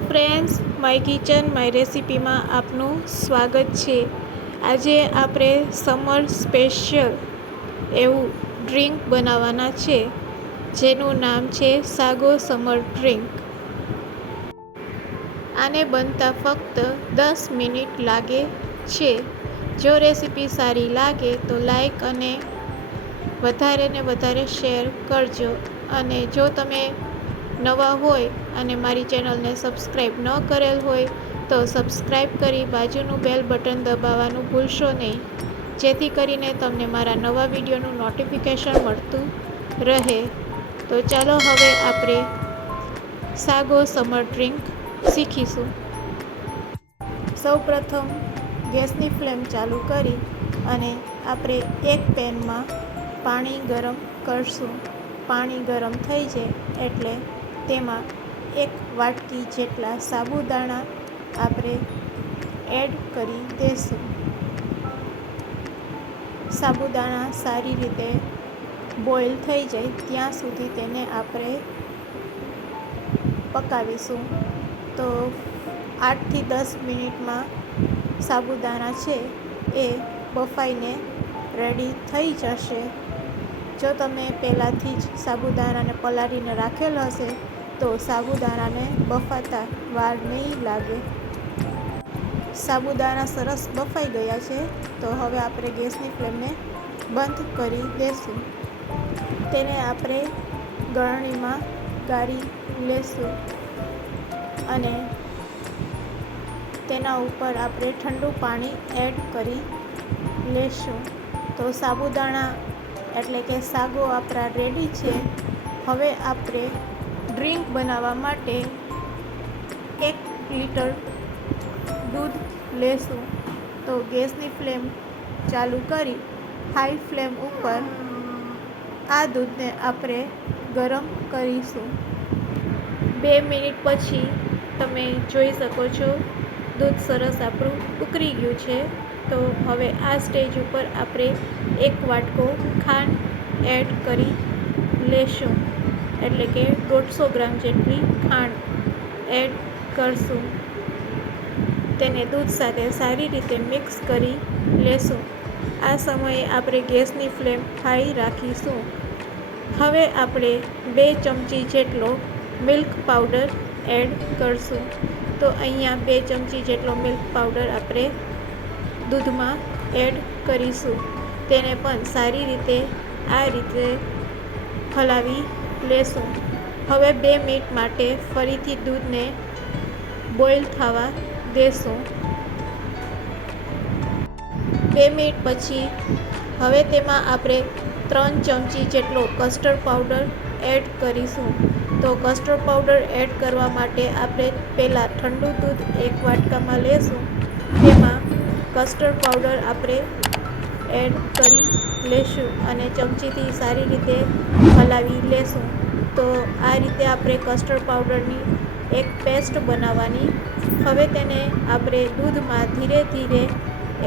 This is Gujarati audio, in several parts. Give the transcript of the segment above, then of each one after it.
ફ્રેન્ડ્સ માય કિચન માય રેસિપીમાં આપનું સ્વાગત છે. આજે આપણે સમર સ્પેશિયલ એવું ડ્રિંક બનાવવાના છે, જેનું નામ છે સાગો સમર ડ્રિંક આને બનતા ફક્ત દસ મિનિટ લાગે છે. જો રેસિપી સારી લાગે તો લાઈક અને વધારે ને વધારે શેર કરજો. અને જો તમે નવા હોય અને મારી ચેનલને સબસ્ક્રાઈબ ન કરેલ હોય તો સબસ્ક્રાઈબ કરી બાજુનું બેલ બટન દબાવવાનું ભૂલશો નહીં. જેથી કરીને તમને મારા નવા વિડીયોનું નોટિફિકેશન મળતું રહે. તો ચાલો હવે આપણે સાગો સમર ડ્રિંક શીખીશું. સૌપ્રથમ ગેસની ફ્લેમ ચાલુ કરી અને આપણે એક પેનમાં પાણી ગરમ કરશું. પાણી ગરમ થઈ જાય એટલે તેમાં એક વાટકી જેટલા સાબુદાણા આપણે એડ કરી દઈશું સાબુદાણા સારી રીતે બોઇલ થઈ જાય ત્યાં સુધી તેને આપણે પકાવીશું. તો આઠથી દસ મિનિટમાં સાબુદાણા છે એ બફાઈને રેડી થઈ જશે. જો તમે પહેલાંથી જ સાબુદાણાને પલાળીને રાખેલ હશે તો સાબુદાણાને બફાતા વાર નહીં લાગે. સાબુદાણા સરસ બફાઈ ગયા છે, તો હવે આપણે ગેસની ફ્લેમને બંધ કરી દઈશું તેને આપણે ગળણીમાં ગાળી લેશું અને તેના ઉપર આપણે ઠંડુ પાણી એડ કરી લેશું. તો સાબુદાણા એટલે કે સાગો આપણા રેડી છે. હવે આપણે ડ્રિંક બનાવવા માટે એક લીટર દૂધ લેશું. તો ગેસની ફ્લેમ ચાલુ કરી હાઈ ફ્લેમ ઉપર આ દૂધને આપણે ગરમ કરીશું. બે મિનિટ પછી તમે જોઈ શકો છો, દૂધ સરસ આપણું ઉકળી ગયું છે. તો હવે આ સ્ટેજ ઉપર આપણે એક વાટકો ખાંડ એડ કરી લેશું. એટલે કે દોઢસો ગ્રામ જેટલી ખાંડ એડ કરશું. તેને દૂધ સાથે સારી રીતે મિક્સ કરી લેશું. આ સમયે આપણે ગેસની ફ્લેમ હાઈ રાખીશું. હવે આપણે બે ચમચી જેટલો મિલ્ક પાવડર એડ કરશું. તો અહીંયા બે ચમચી જેટલો મિલ્ક પાવડર આપણે દૂધમાં એડ કરીશું. તેને પણ સારી રીતે આ રીતે હલાવી લેશું. હવે બે મિનિટ માટે ફરીથી દૂધને બોઇલ થવા દેશું. બે મિનિટ પછી હવે તેમાં આપણે ત્રણ ચમચી જેટલો કસ્ટર્ડ પાવડર એડ કરીશું. તો કસ્ટર્ડ પાવડર એડ કરવા માટે આપણે પહેલાં ઠંડુ દૂધ એક વાટકામાં લેશું. તેમાં કસ્ટર્ડ પાવડર આપણે એડ કરી લેશું અને ચમચીથી સારી રીતે હલાવી લેશું. તો આ રીતે આપણે કસ્ટર્ડ પાવડરની એક પેસ્ટ બનાવવાની. હવે તેને આપણે દૂધમાં ધીરે ધીરે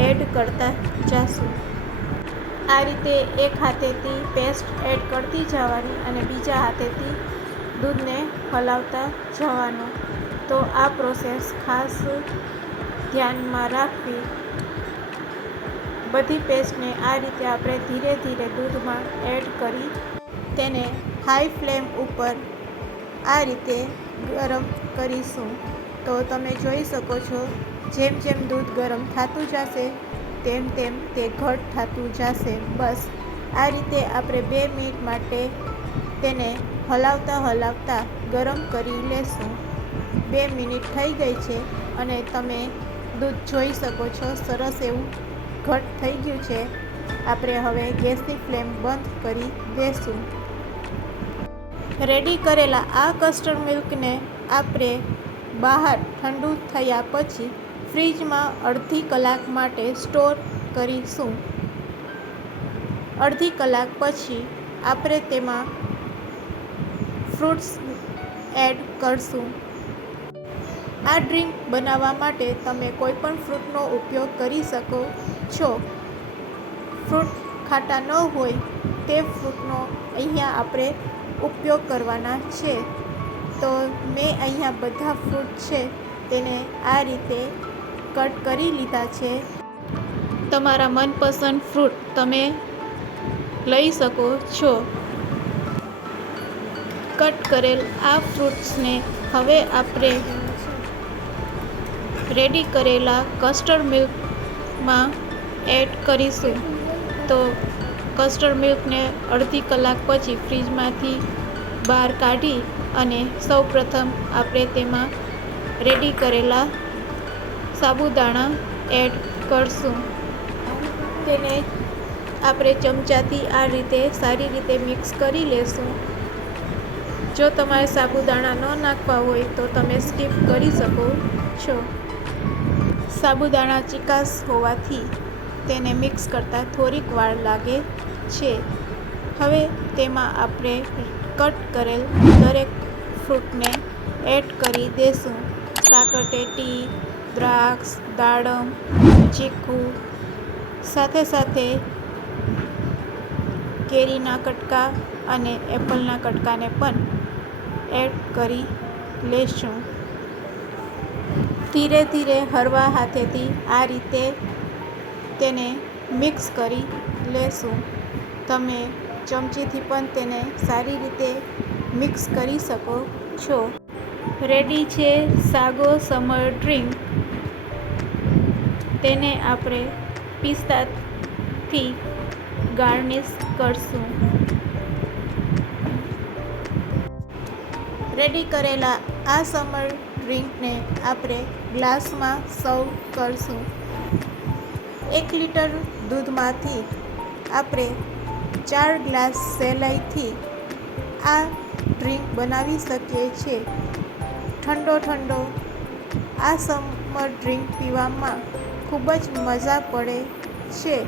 એડ કરતા જઈશું આ રીતે એક હાથેથી પેસ્ટ એડ કરતી જવાની અને બીજા હાથેથી દૂધને હલાવતા જવાનું. તો આ પ્રોસેસ ખાસ ધ્યાનમાં રાખવી બધી પેસ્ટને આ રીતે આપણે ધીરે ધીરે દૂધમાં એડ કરી તેને હાઈ ફ્લેમ ઉપર આ રીતે ગરમ કરીશું. તો તમે જોઈ શકો છો, જેમ જેમ દૂધ ગરમ થતું જશે, તેમ તેમ તે ઘટ થતું જશે. બસ, આ રીતે આપણે બે મિનિટ માટે તેને હલાવતા હલાવતા ગરમ કરી લેશું. બે મિનિટ થઈ ગઈ છે અને તમે દૂધ જોઈ શકો છો, સરસ એવું ઘટ થઈ ગયું છે. આપણે હવે ગેસની ફ્લેમ બંધ કરી દેશું. રેડી કરેલા આ કસ્ટર્ડ મિલ્કને આપણે બહાર ઠંડુ થયા પછી ફ્રીજમાં અડધી કલાક માટે સ્ટોર કરીશું. અડધી કલાક પછી આપણે તેમાં ફ્રૂટ્સ એડ કરશું. આ ડ્રિંક બનાવવા માટે તમે કોઈપણ ફ્રૂટનો ઉપયોગ કરી શકો. છો? ફ્રૂટ ખાટા ન હોય તે ફ્રૂટનો અહીંયા આપણે ઉપયોગ કરવાના છે. તો મેં અહીંયા બધા ફ્રૂટ છે તેને આ રીતે કટ કરી લીધા છે. તમારા મનપસંદ ફ્રૂટ તમે લઈ શકો છો. કટ કરેલ આ ફ્રૂટ્સને હવે આપણે રેડી કરેલા કસ્ટર્ડ મિલ્કમાં એડ કરીશું. તો કસ્ટર્ડ મિલ્કને અડધી કલાક પછી ફ્રીજમાંથી બહાર કાઢી અને સૌપ્રથમ આપણે તેમાં રેડી કરેલા સાબુદાણા એડ કરશું. તેને આપણે ચમચાથી આ રીતે સારી રીતે મિક્સ કરી લેશું. જો તમારે સાબુદાણા ન નાખવા હોય તો તમે સ્કીપ કરી શકો છો. સાબુદાણા ચિકાસ હોવાથી તેને મિક્સ કરતાં થોડીક વાર લાગે છે. હવે તેમાં આપણે કટ કરેલ દરેક ફ્રૂટને એડ કરી દેશું. સાકરટેટી દ્રાક્ષ, દાડમ, ચીકુ, સાથે સાથે કેરીના કટકા અને એપલના કટકાને પણ એડ કરી લેશું. ધીરે ધીરે હળવા હાથેથી આ રીતે તેને મિક્સ કરી લેશું. તમે ચમચીથી પણ તેને સારી રીતે મિક્સ કરી શકો છો. રેડી છે સાગો સમર ડ્રિંક તેને આપણે પિસ્તાથી ગાર્નિશ કરશું. રેડી કરેલા આ સમર ડ્રિંકને આપણે ગ્લાસમાં સર્વ કરશું. એક લીટર દૂધમાંથી આપણે ચાર ગ્લાસ સહેલાઈથી આ ડ્રિંક બનાવી શકીએ છીએ. ઠંડો ઠંડો આ સમર ડ્રિંક પીવામાં ખૂબ જ મજા પડે છે.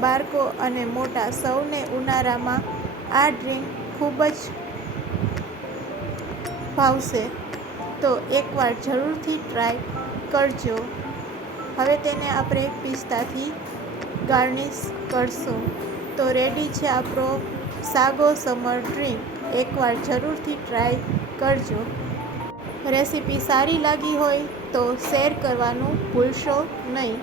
બાળકો અને મોટા સૌને ઉનાળામાં આ ડ્રિંક ખૂબ જ ભાવશે. તો એકવાર જરૂરથી ટ્રાય કરજો. હવે તેને આપણે પિસ્તાથી ગાર્નિશ કરશું. તો રેડી છે આપણો સાગો સમર ડ્રિંક એકવાર જરૂરથી ટ્રાય કરજો. રેસીપી સારી લાગી હોય તો શેર કરવાનું ભૂલશો નહીં.